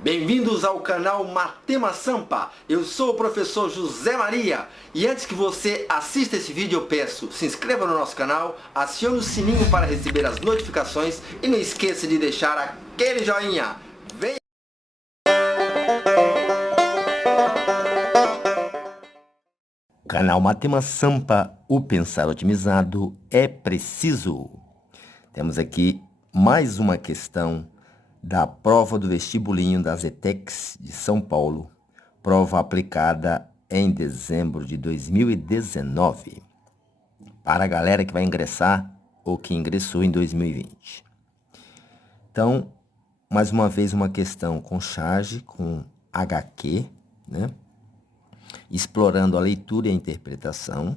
Bem-vindos ao canal Matema Sampa. Eu sou o professor José Maria. E antes que você assista esse vídeo, eu peço, se inscreva no nosso canal, acione o sininho para receber as notificações e não esqueça de deixar aquele joinha. Vem! Canal Matema Sampa, o pensar otimizado é preciso. Temos aqui mais uma questão da prova do vestibulinho das ETECs de São Paulo, prova aplicada em dezembro de 2019, para a galera que vai ingressar ou que ingressou em 2020. Então, mais uma vez uma questão com charge, com HQ, né? Explorando a leitura e a interpretação,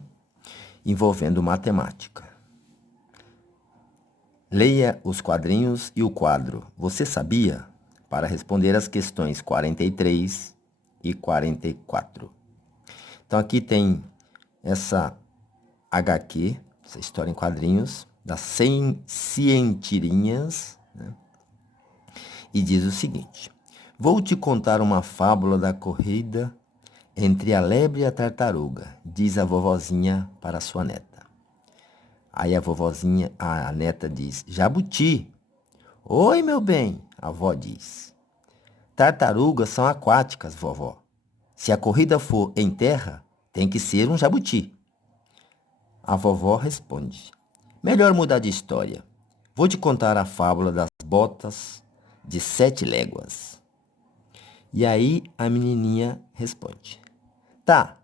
envolvendo matemática. Leia os quadrinhos e o quadro Você Sabia? Para responder as questões 43 e 44. Então aqui tem essa HQ, essa história em quadrinhos, das 100 cientirinhas, né? E diz o seguinte: vou te contar uma fábula da corrida entre a lebre e a tartaruga, diz a vovozinha para sua neta. Aí a vovozinha, a neta diz, jabuti. Oi, meu bem, a avó diz. Tartarugas são aquáticas, vovó. Se a corrida for em terra, tem que ser um jabuti. A vovó responde, melhor mudar de história. Vou te contar a fábula das botas de 7 léguas. E aí a menininha responde, tá,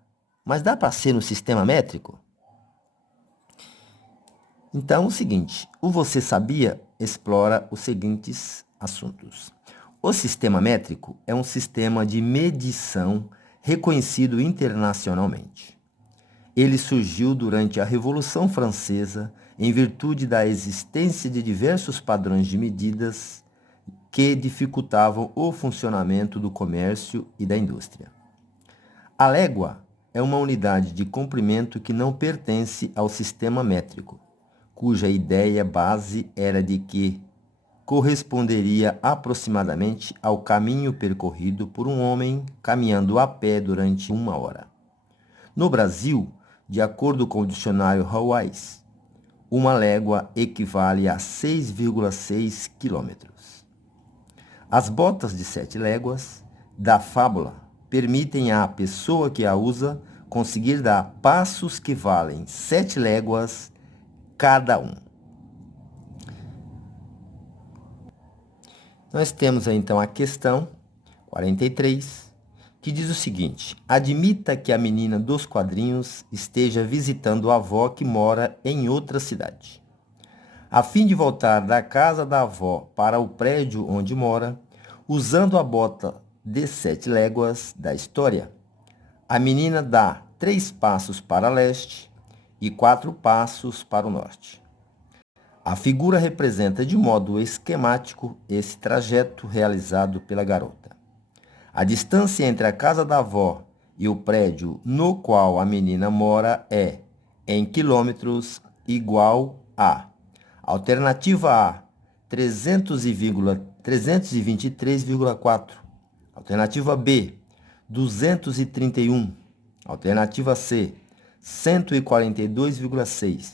mas dá para ser no sistema métrico? Então, o seguinte, o Você Sabia explora os seguintes assuntos. O sistema métrico é um sistema de medição reconhecido internacionalmente. Ele surgiu durante a Revolução Francesa em virtude da existência de diversos padrões de medidas que dificultavam o funcionamento do comércio e da indústria. A légua é uma unidade de comprimento que não pertence ao sistema métrico, cuja ideia base era de que corresponderia aproximadamente ao caminho percorrido por um homem caminhando a pé durante 1 hora. No Brasil, de acordo com o dicionário Hawais, uma légua equivale a 6,6 quilômetros. As botas de 7 léguas da fábula permitem à pessoa que a usa conseguir dar passos que valem 7 léguas cada um. Nós temos então a questão 43, que diz o seguinte: admita que a menina dos quadrinhos esteja visitando a avó que mora em outra cidade. A fim de voltar da casa da avó para o prédio onde mora, usando a bota de 7 léguas da história, a menina dá 3 passos para leste e 4 passos para o norte. A figura representa de modo esquemático esse trajeto realizado pela garota. A distância entre a casa da avó e o prédio no qual a menina mora é, em quilômetros, igual a alternativa A, 323,4, alternativa B, 231, alternativa C, 142,6,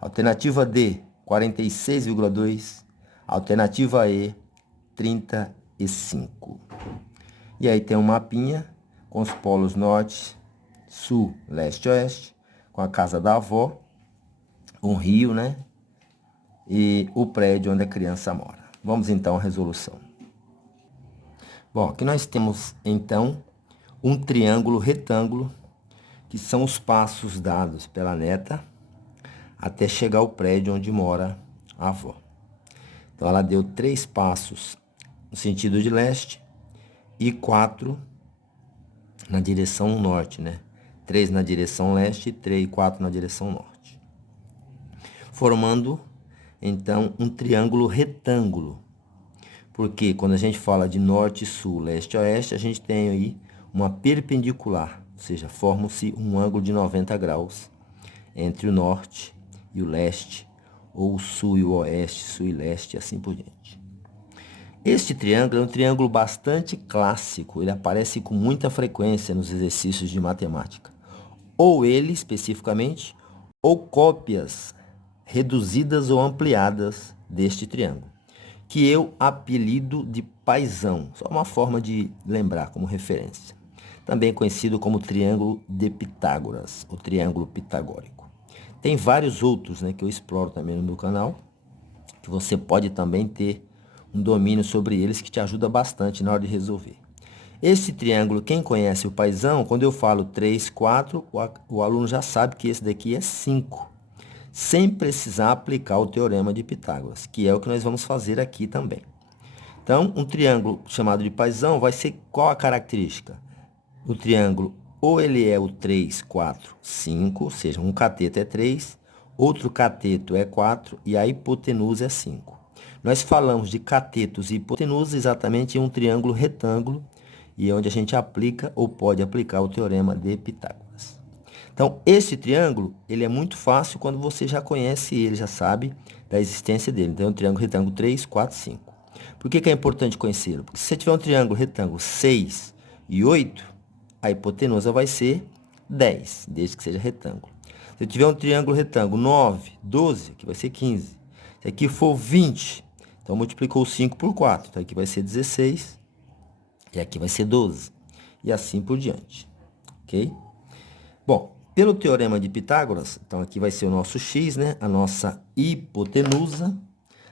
alternativa D, 46,2, alternativa E, 35. E aí tem um mapinha com os polos norte, sul, leste e oeste, com a casa da avó, um rio, né? E o prédio onde a criança mora. Vamos então à resolução. Bom, aqui nós temos então um triângulo retângulo, que são os passos dados pela neta até chegar ao prédio onde mora a avó. Então, ela deu 3 passos no sentido de leste e 4 na direção norte, né? 3 na direção leste e 4 na direção norte. Formando, então, um triângulo retângulo. Porque quando a gente fala de norte, sul, leste e oeste, a gente tem aí uma perpendicular, ou seja, forma-se um ângulo de 90 graus entre o norte e o leste, ou o sul e o oeste, sul e leste, e assim por diante. Este triângulo é um triângulo bastante clássico, ele aparece com muita frequência nos exercícios de matemática. Ou ele, especificamente, ou cópias reduzidas ou ampliadas deste triângulo, que eu apelido de paisão, só uma forma de lembrar como referência. Também conhecido como triângulo de Pitágoras, ou triângulo pitagórico. Tem vários outros, né, que eu exploro também no meu canal, que você pode também ter um domínio sobre eles que te ajuda bastante na hora de resolver. Esse triângulo, quem conhece o paisão, quando eu falo 3, 4, o aluno já sabe que esse daqui é 5, sem precisar aplicar o teorema de Pitágoras, que é o que nós vamos fazer aqui também. Então, um triângulo chamado de paisão vai ser qual a característica? O triângulo, ou ele é o 3, 4, 5, ou seja, um cateto é 3, outro cateto é 4 e a hipotenusa é 5. Nós falamos de catetos e hipotenusa exatamente em um triângulo retângulo, e é onde a gente aplica ou pode aplicar o teorema de Pitágoras. Então, esse triângulo, ele é muito fácil quando você já conhece ele, já sabe da existência dele. Então, é um triângulo retângulo 3, 4, 5. Por que é importante conhecê-lo? Porque se você tiver um triângulo retângulo 6 e 8, a hipotenusa vai ser 10, desde que seja retângulo. Se eu tiver um triângulo retângulo 9, 12, aqui vai ser 15. Se aqui for 20, então multiplicou 5 por 4, então aqui vai ser 16, e aqui vai ser 12, e assim por diante, ok? Bom, pelo teorema de Pitágoras, então aqui vai ser o nosso x, né? A nossa hipotenusa.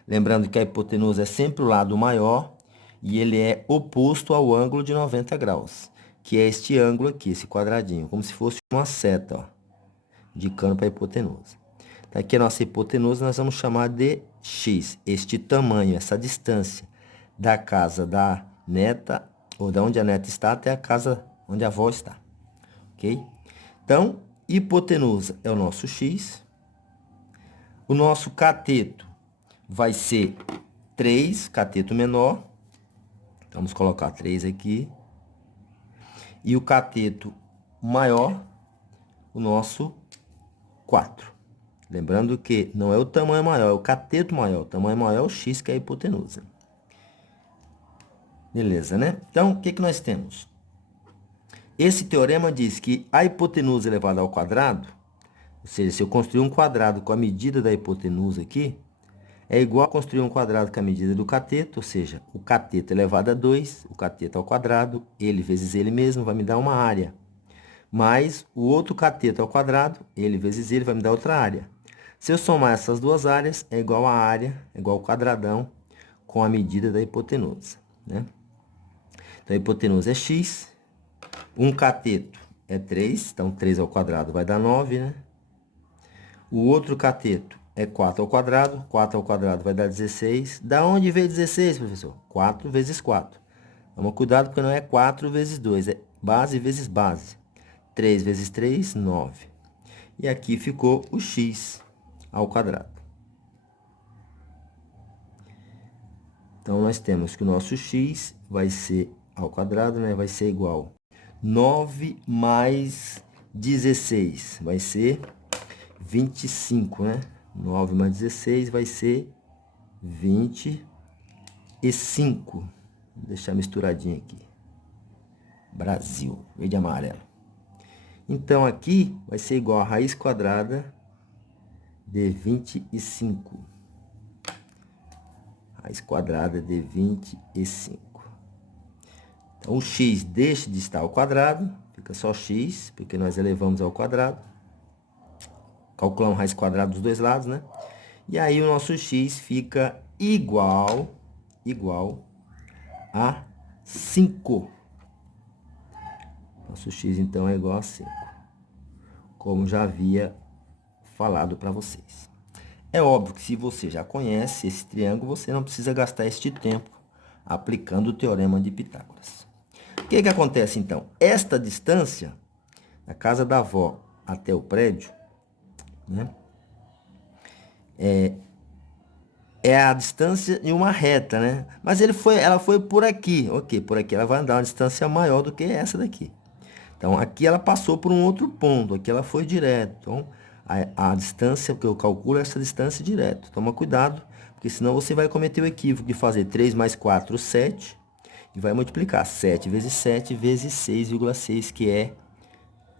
Lembrando que a hipotenusa é sempre o lado maior e ele é oposto ao ângulo de 90 graus, que é este ângulo aqui, esse quadradinho, como se fosse uma seta, ó, indicando para a hipotenusa. Então, aqui a nossa hipotenusa nós vamos chamar de x, este tamanho, essa distância da casa da neta, ou da onde a neta está, até a casa onde a avó está, ok? Então, hipotenusa é o nosso x. O nosso cateto vai ser 3, cateto menor. Então, vamos colocar 3 aqui. E o cateto maior, o nosso 4. Lembrando que não é o tamanho maior, é o cateto maior. O tamanho maior é o x, que é a hipotenusa. Beleza, né? Então, o que nós temos? Esse teorema diz que a hipotenusa elevada ao quadrado, ou seja, se eu construir um quadrado com a medida da hipotenusa aqui, é igual a construir um quadrado com a medida do cateto, ou seja, o cateto elevado a 2, o cateto ao quadrado, ele vezes ele mesmo vai me dar uma área. Mais o outro cateto ao quadrado, ele vezes ele vai me dar outra área. Se eu somar essas duas áreas, é igual a área, é igual ao quadradão, com a medida da hipotenusa, né? Então, a hipotenusa é x, um cateto é 3, então 3 ao quadrado vai dar 9, né? O outro cateto é 4 ao quadrado, 4 ao quadrado vai dar 16. Da onde veio 16, professor? 4 vezes 4. Toma cuidado porque não é 4 vezes 2, é base vezes base. 3 vezes 3, 9. E aqui ficou o x ao quadrado. Então, nós temos que o nosso x vai ser ao quadrado, né? Vai ser igual 9 mais 16, vai ser 25, né? 9 mais 16 vai ser 25. Vou deixar misturadinho aqui. Brasil, verde e amarelo. Então, aqui vai ser igual a raiz quadrada de 25. Raiz quadrada de 25. Então, o x deixa de estar ao quadrado, fica só x, porque nós elevamos ao quadrado. Calculamos raiz quadrada dos dois lados, né? E aí, o nosso x fica igual a 5. Nosso x, então, é igual a 5. Como já havia falado para vocês. É óbvio que se você já conhece esse triângulo, você não precisa gastar este tempo aplicando o teorema de Pitágoras. O que acontece, então? Esta distância, da casa da avó até o prédio, né? É a distância em uma reta, né? Mas ela foi por aqui. Ok, por aqui ela vai andar uma distância maior do que essa daqui. Então, aqui ela passou por um outro ponto. Aqui ela foi direto. Então, a distância que eu calculo é essa distância direto. Toma cuidado, Porque senão você vai cometer o equívoco de fazer 3 mais 4, 7. E vai multiplicar 7 vezes 7 vezes 6,6, que é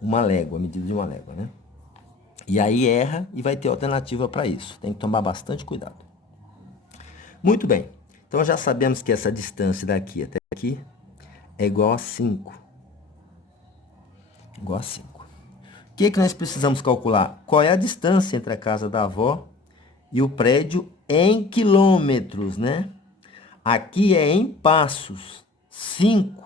uma légua, a medida de uma légua, né? E aí erra e vai ter alternativa para isso. Tem que tomar bastante cuidado. Muito bem. Então já sabemos que essa distância daqui até aqui é igual a 5. Igual a 5. O que nós precisamos calcular? Qual é a distância entre a casa da avó e o prédio em quilômetros, né? Aqui é em passos. 5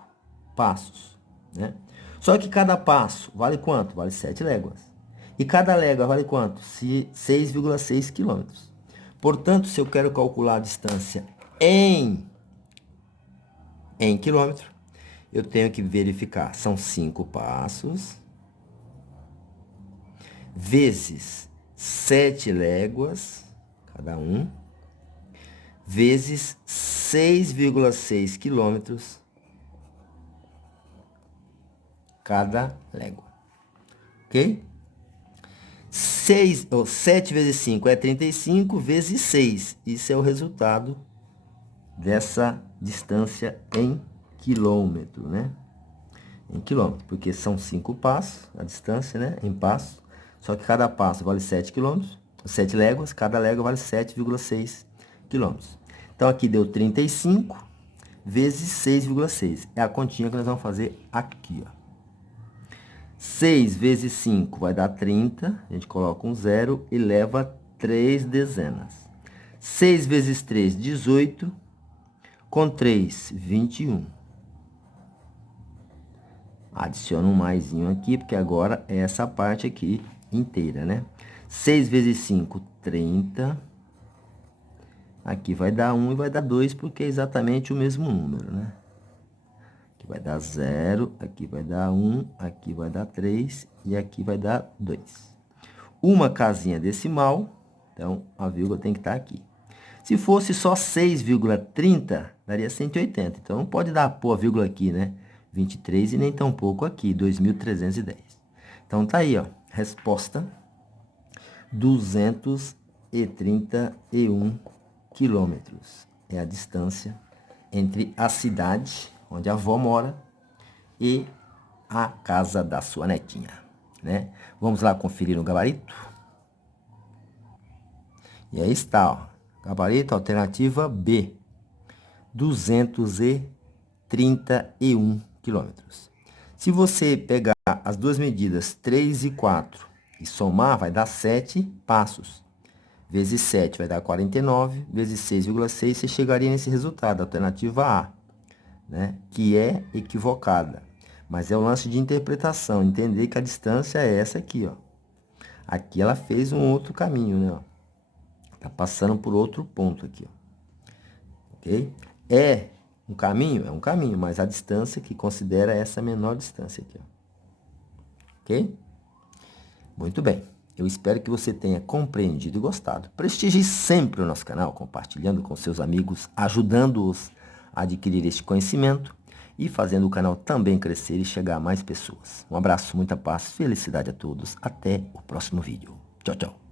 passos, né? Só que cada passo vale quanto? Vale 7 léguas. E cada légua vale quanto? 6,6 quilômetros. Portanto, se eu quero calcular a distância em quilômetro, eu tenho que verificar. São 5 passos vezes 7 léguas, cada um, vezes 6,6 quilômetros cada légua. Ok? 7 vezes 5 é 35, vezes 6. Isso é o resultado dessa distância em quilômetro, né? Em quilômetro, porque são 5 passos, a distância, né? Em passo. Só que cada passo vale 7 quilômetros, 7 léguas, cada légua vale 7,6 quilômetros. Então, aqui deu 35 vezes 6,6. É a continha que nós vamos fazer aqui, ó. 6 vezes 5 vai dar 30. A gente coloca um zero e leva 3 dezenas. 6 vezes 3, 18. Com 3, 21. Adiciona um maisinho aqui, porque agora é essa parte aqui inteira, né? 6 vezes 5, 30. Aqui vai dar 1 e vai dar 2, porque é exatamente o mesmo número, né? Aqui vai dar 0, aqui vai dar 1, aqui vai dar 3 e aqui vai dar 2. Uma casinha decimal, então a vírgula tem que estar aqui. Se fosse só 6,30, daria 180. Então, não pode pôr a vírgula aqui, né? 23 e nem tão pouco aqui, 2.310. Então, tá aí, ó. Resposta, 231 quilômetros. É a distância entre a cidade onde a avó mora e a casa da sua netinha, né? Vamos lá conferir o gabarito? E aí está, ó. Gabarito, alternativa B, 231 quilômetros. Se você pegar as duas medidas 3 e 4 e somar, vai dar 7 passos. Vezes 7 vai dar 49, vezes 6,6, você chegaria nesse resultado, alternativa A, né? Que é equivocada. Mas é o lance de interpretação, entender que a distância é essa aqui, ó. Aqui ela fez um outro caminho, né, ó. Tá passando por outro ponto aqui, ó. Ok? É um caminho? É um caminho, mas a distância que considera essa menor distância aqui, ó. Ok? Muito bem. Eu espero que você tenha compreendido e gostado. Prestigie sempre o nosso canal, compartilhando com seus amigos, ajudando-os a adquirir este conhecimento e fazendo o canal também crescer e chegar a mais pessoas. Um abraço, muita paz, felicidade a todos. Até o próximo vídeo. Tchau, tchau.